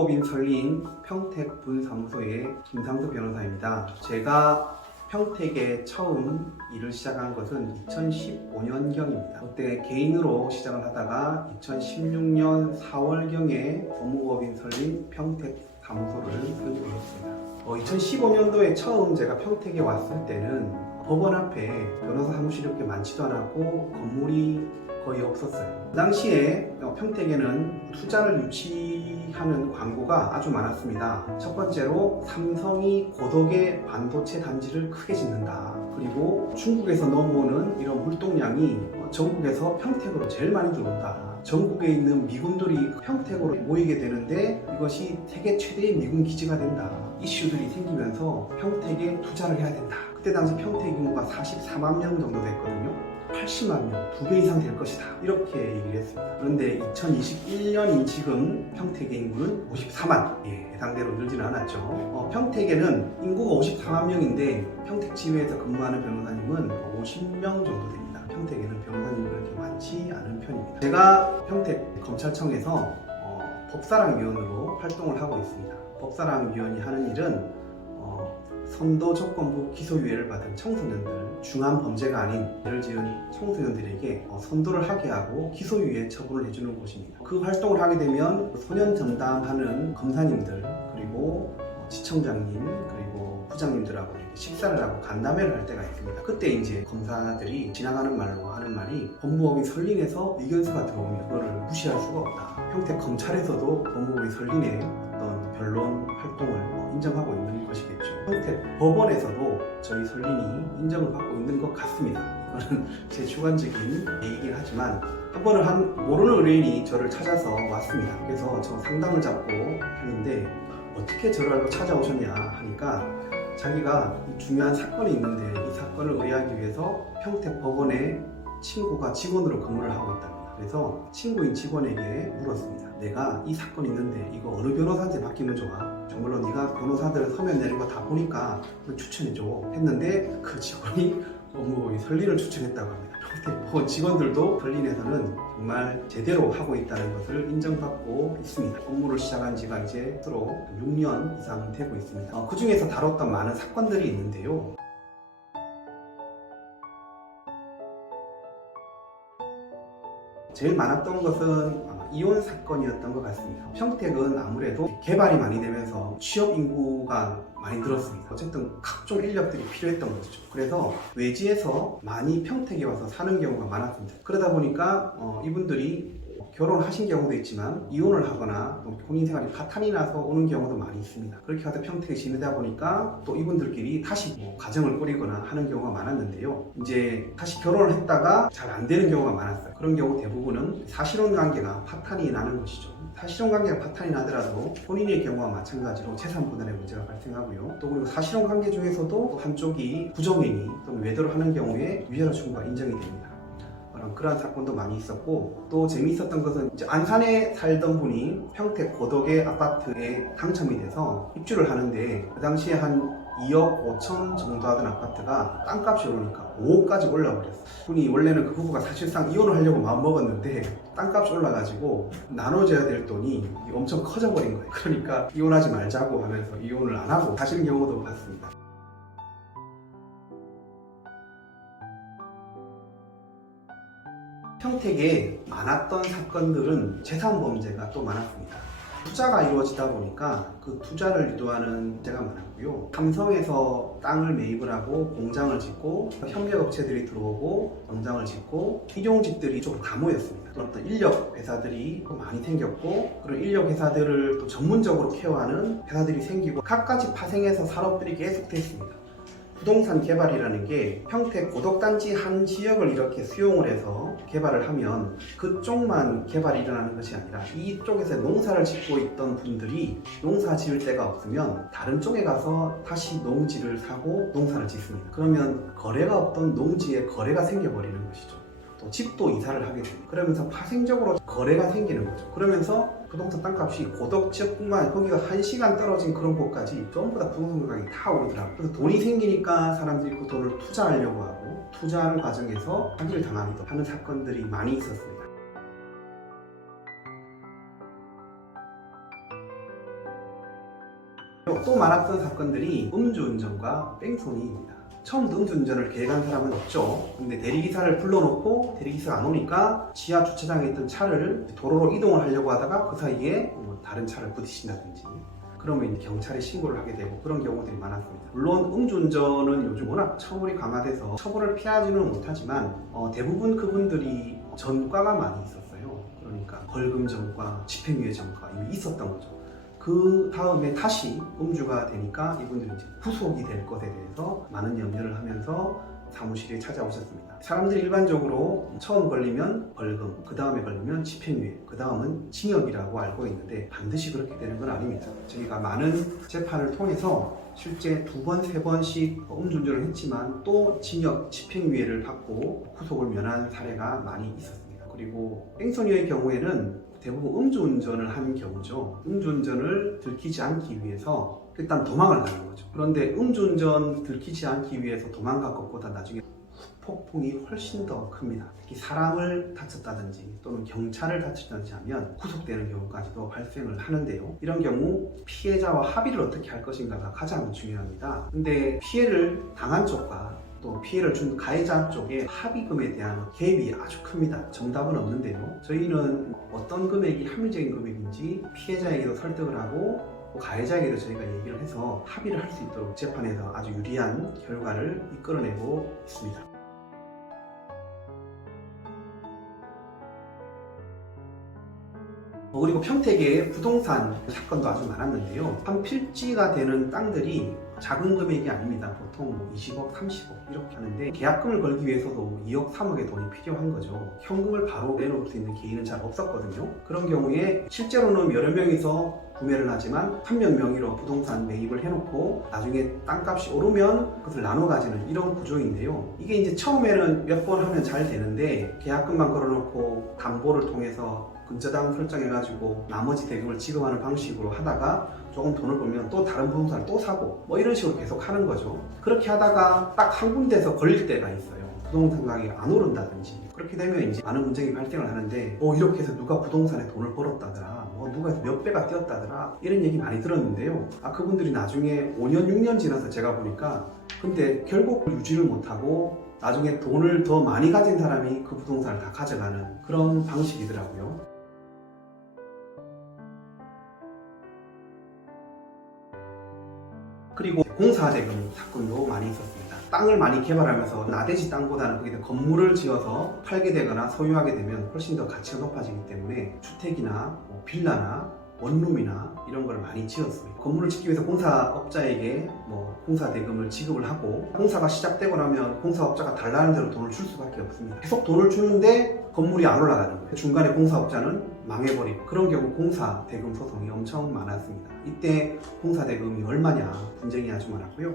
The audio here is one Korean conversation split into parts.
법무법인 설린 평택분사무소의 김상수 변호사입니다. 제가 평택에 처음 일을 시작한 것은 2015년경입니다. 그때 개인으로 시작을 하다가 2016년 4월경에 법무법인 설린 평택사무소를 설립했습니다. 2015년도에 처음 제가 평택에 왔을 때는 법원 앞에 변호사 사무실이 그렇게 많지도 않았고 건물이 거의 없었어요. 그 당시에 평택에는 투자를 유치하는 광고가 아주 많았습니다. 첫 번째로 삼성이 고덕에 반도체 단지를 크게 짓는다. 그리고 중국에서 넘어오는 이런 물동량이 전국에서 평택으로 제일 많이 들어온다. 전국에 있는 미군들이 평택으로 모이게 되는데 이것이 세계 최대의 미군 기지가 된다. 이슈들이 생기면서 평택에 투자를 해야 된다. 그때 당시 평택 인구가 44만 명 정도 됐거든요. 80만 명, 2배 이상 될 것이다. 이렇게 얘기를 했습니다. 그런데 2021년인 지금 평택의 인구는 54만. 예상대로 늘지는 않았죠. 평택에는 인구가 54만 명인데 평택지회에서 근무하는 변호사님은 50명 정도 됩니다. 평택에는 변호사님이 그렇게 많지 않은 편입니다. 제가 평택 검찰청에서 법사랑위원으로 활동을 하고 있습니다. 법사랑위원이 하는 일은 선도 조건부 기소유예를 받은 청소년들, 중한 범죄가 아닌 죄를 지은 청소년들에게 선도를 하게 하고 기소유예 처분을 해주는 곳입니다. 그 활동을 하게 되면 소년 전담하는 검사님들, 그리고 지청장님, 그리고 부장님들하고 이렇게 식사를 하고 간담회를 할 때가 있습니다. 그때 이제 검사들이 지나가는 말로 하는 말이 법무법인 설린에서 의견서가 들어오면 그거를 무시할 수가 없다. 평택 검찰에서도 법무법인 설린의 어떤 변론 활동을 인정하고 있는 것이겠죠. 평택 법원에서도 저희 설린이 인정을 받고 있는 것 같습니다. 이거는 제 주관적인 얘기긴 하지만 한 번은 모르는 의뢰인이 저를 찾아서 왔습니다. 그래서 저 상담을 잡고 했는데 어떻게 저를 알고 찾아오셨냐 하니까 자기가 중요한 사건이 있는데 이 사건을 의뢰하기 위해서 평택 법원에 친구가 직원으로 근무를 하고 있답니다. 그래서 친구인 직원에게 물었습니다. 내가 이 사건이 있는데 이거 어느 변호사한테 맡기면 좋아? 정말로 네가 변호사들 서면 내는 거 다 보니까 추천해줘 했는데 그 직원이 법무법인 설린을 추천했다고 합니다. 평택 법원 직원들도 설린에서는 정말 제대로 하고 있다는 것을 인정받고 있습니다. 업무를 시작한 지가 이제 스스로 6년 이상 되고 있습니다. 그 중에서 다뤘던 많은 사건들이 있는데요. 제일 많았던 것은 이혼 사건이었던 것 같습니다. 평택은 아무래도 개발이 많이 되면서 취업 인구가 많이 늘었습니다. 어쨌든 각종 인력들이 필요했던 것이죠. 그래서 외지에서 많이 평택에 와서 사는 경우가 많았습니다. 그러다 보니까 이분들이 결혼하신 경우도 있지만 이혼을 하거나 혼인 생활이 파탄이 나서 오는 경우도 많이 있습니다. 그렇게 하다 평택에 지내다 보니까 또 이분들끼리 다시 가정을 꾸리거나 하는 경우가 많았는데요. 이제 다시 결혼을 했다가 잘 안 되는 경우가 많았어요. 그런 경우 대부분은 사실혼 관계가 파탄이 나는 것이죠. 사실혼 관계가 파탄이 나더라도 혼인의 경우와 마찬가지로 재산 분할의 문제가 발생하고요. 또 그리고 사실혼 관계 중에서도 한쪽이 부정행위 또는 외도를 하는 경우에 위자료 청구가 인정이 됩니다. 그런 사건도 많이 있었고, 또 재미있었던 것은 이제 안산에 살던 분이 평택 고덕의 아파트에 당첨이 돼서 입주를 하는데 그 당시에 한 2억 5천 정도 하던 아파트가 땅값이 오르니까 5억까지 올라버렸어요. 분이 원래는 그 부부가 사실상 이혼을 하려고 마음먹었는데 땅값이 올라가지고 나눠줘야 될 돈이 엄청 커져버린 거예요. 그러니까 이혼하지 말자고 하면서 이혼을 안 하고 가시는 경우도 봤습니다. 평택에 많았던 사건들은 재산 범죄가 또 많았습니다. 투자가 이루어지다 보니까 그 투자를 유도하는 문제가 많았고요. 삼성에서 땅을 매입을 하고 공장을 짓고 협력업체들이 들어오고 공장을 짓고 일용직들이 좀 다 모였습니다. 또 어떤 인력 회사들이 많이 생겼고 그런 인력 회사들을 또 전문적으로 케어하는 회사들이 생기고 갖가지 파생해서 산업들이 계속 됐습니다. 부동산 개발이라는 게 평택 고덕단지 한 지역을 이렇게 수용을 해서 개발을 하면 그쪽만 개발이 일어나는 것이 아니라 이쪽에서 농사를 짓고 있던 분들이 농사 지을 데가 없으면 다른 쪽에 가서 다시 농지를 사고 농사를 짓습니다. 그러면 거래가 없던 농지에 거래가 생겨버리는 것이죠. 또 집도 이사를 하게 됩니다. 그러면서 파생적으로 거래가 생기는 거죠. 그러면서 부동산 땅값이 고덕 지역뿐만 아니라 거기가 1시간 떨어진 그런 곳까지 전부 다 부동산 가격이 다 오르더라고요. 그래서 돈이 생기니까 사람들이 그 돈을 투자하려고 하고 투자하는 과정에서 사기를 당하기도 하는 사건들이 많이 있었습니다. 또 많았던 사건들이 음주운전과 뺑소니입니다. 처음부터 음주운전을 계획한 사람은 없죠. 근데 대리기사를 불러놓고 대리기사가 안 오니까 지하 주차장에 있던 차를 도로로 이동을 하려고 하다가 그 사이에 다른 차를 부딪힌다든지, 그러면 경찰에 신고를 하게 되고 그런 경우들이 많았습니다. 물론 음주운전은 요즘 워낙 처벌이 강화돼서 처벌을 피하지는 못하지만 대부분 그분들이 전과가 많이 있었어요. 그러니까 벌금 전과, 집행유예 전과 이미 있었던 거죠. 그 다음에 다시 음주가 되니까 이분들이 이제 구속이 될 것에 대해서 많은 염려를 하면서 사무실에 찾아오셨습니다. 사람들이 일반적으로 처음 걸리면 벌금, 그 다음에 걸리면 집행유예, 그 다음은 징역이라고 알고 있는데 반드시 그렇게 되는 건 아닙니다. 저희가 많은 재판을 통해서 실제 2번, 3번씩 음주운전을 했지만 또 징역, 집행유예를 받고 구속을 면한 사례가 많이 있었습니다. 그리고 뺑소니의 경우에는 대부분 음주운전을 한 경우죠. 음주운전을 들키지 않기 위해서 일단 도망을 가는 거죠. 그런데 음주운전 들키지 않기 위해서 도망간 것보다 나중에 후폭풍이 훨씬 더 큽니다. 특히 사람을 다쳤다든지 또는 경찰을 다쳤다든지 하면 구속되는 경우까지도 발생을 하는데요. 이런 경우 피해자와 합의를 어떻게 할 것인가가 가장 중요합니다. 근데 피해를 당한 쪽과 또 피해를 준 가해자 쪽의 합의금에 대한 갭이 아주 큽니다. 정답은 없는데요. 저희는 어떤 금액이 합리적인 금액인지 피해자에게도 설득을 하고 가해자에게도 저희가 얘기를 해서 합의를 할 수 있도록 재판에서 아주 유리한 결과를 이끌어내고 있습니다. 그리고 평택의 부동산 사건도 아주 많았는데요. 한 필지가 되는 땅들이 작은 금액이 아닙니다. 보통 20억, 30억 이렇게 하는데 계약금을 걸기 위해서도 2억, 3억의 돈이 필요한 거죠. 현금을 바로 내놓을 수 있는 개인은 잘 없었거든요. 그런 경우에 실제로는 여러 명이서 구매를 하지만 한 명 명의로 부동산 매입을 해놓고 나중에 땅값이 오르면 그것을 나눠 가지는 이런 구조인데요. 이게 이제 처음에는 몇 번 하면 잘 되는데 계약금만 걸어놓고 담보를 통해서 근저당 설정해가지고 나머지 대금을 지급하는 방식으로 하다가 조금 돈을 벌면 또 다른 부동산을 또 사고 이런 식으로 계속 하는 거죠. 그렇게 하다가 딱 한 군데에서 걸릴 때가 있어요. 부동산 가격이 안 오른다든지. 그렇게 되면 이제 많은 문제가 발생을 하는데 이렇게 해서 누가 부동산에 돈을 벌었다더라, 누가 해서 몇 배가 뛰었다더라, 이런 얘기 많이 들었는데요. 그분들이 나중에 5년 6년 지나서 제가 보니까 근데 결국 유지를 못하고 나중에 돈을 더 많이 가진 사람이 그 부동산을 다 가져가는 그런 방식이더라고요. 그리고 공사대금 사건도 많이 있었습니다. 땅을 많이 개발하면서 나대지 땅보다는 거기다 건물을 지어서 팔게 되거나 소유하게 되면 훨씬 더 가치가 높아지기 때문에 주택이나 빌라나 원룸이나 이런 걸 많이 지었습니다. 건물을 짓기 위해서 공사업자에게 공사대금을 지급을 하고 공사가 시작되고 나면 공사업자가 달라는 대로 돈을 줄 수밖에 없습니다. 계속 돈을 주는데 건물이 안 올라가는 거예요. 중간에 공사업자는 망해버리고 그런 경우 공사대금 소송이 엄청 많았습니다. 이때 공사대금이 얼마냐 분쟁이 아주 많았고요.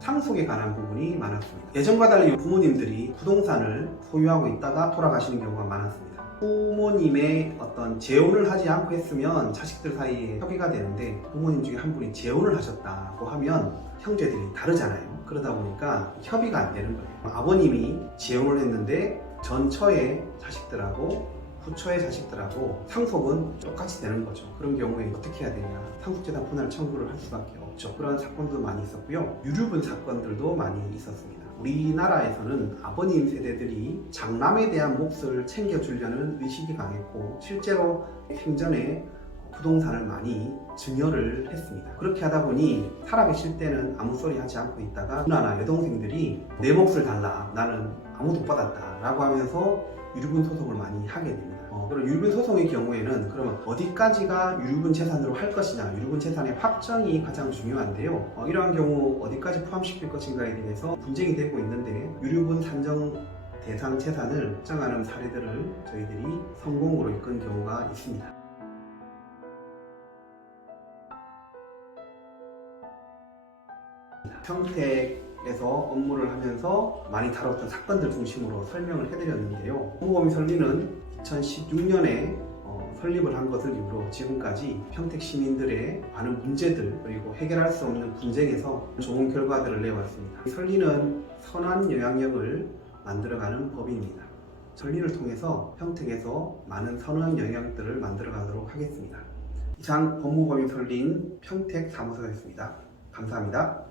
상속에 관한 부분이 많았습니다. 예전과 달리 부모님들이 부동산을 소유하고 있다가 돌아가시는 경우가 많았습니다. 부모님의 어떤 재혼을 하지 않고 했으면 자식들 사이에 협의가 되는데 부모님 중에 한 분이 재혼을 하셨다고 하면 형제들이 다르잖아요. 그러다 보니까 협의가 안 되는 거예요. 아버님이 재혼을 했는데 전처의 자식들하고 후처의 자식들하고 상속은 똑같이 되는 거죠. 그런 경우에 어떻게 해야 되냐, 상속재산 분할 청구를 할 수밖에 없죠. 그런 사건도 많이 있었고요. 유류분 사건들도 많이 있었습니다. 우리나라에서는 아버님 세대들이 장남에 대한 몫을 챙겨주려는 의식이 강했고 실제로 생전에 부동산을 많이 증여를 했습니다. 그렇게 하다 보니 살아계실 때는 아무 소리 하지 않고 있다가 누나나 여동생들이 내 몫을 달라, 나는 아무도 못 받았다 라고 하면서 유류분 소송을 많이 하게 됩니다. 그리고 유류분 소송의 경우에는 그러면 어디까지가 유류분 재산으로 할 것이냐, 유류분 재산의 확정이 가장 중요한데요. 이러한 경우 어디까지 포함시킬 것인가에 대해서 분쟁이 되고 있는데 유류분 산정 대상 재산을 확정하는 사례들을 저희들이 성공으로 이끈 경우가 있습니다. 평택에서 업무를 하면서 많이 다뤘던 사건들 중심으로 설명을 해드렸는데요. 업무범위 설리는 2016년에 설립을 한 것을 이유로 지금까지 평택 시민들의 많은 문제들 그리고 해결할 수 없는 분쟁에서 좋은 결과들을 내왔습니다. 설리는 선한 영향력을 만들어가는 법인입니다. 설립을 통해서 평택에서 많은 선한 영향들을 만들어 가도록 하겠습니다. 이상 법무법인 설린 평택 사무소였습니다. 감사합니다.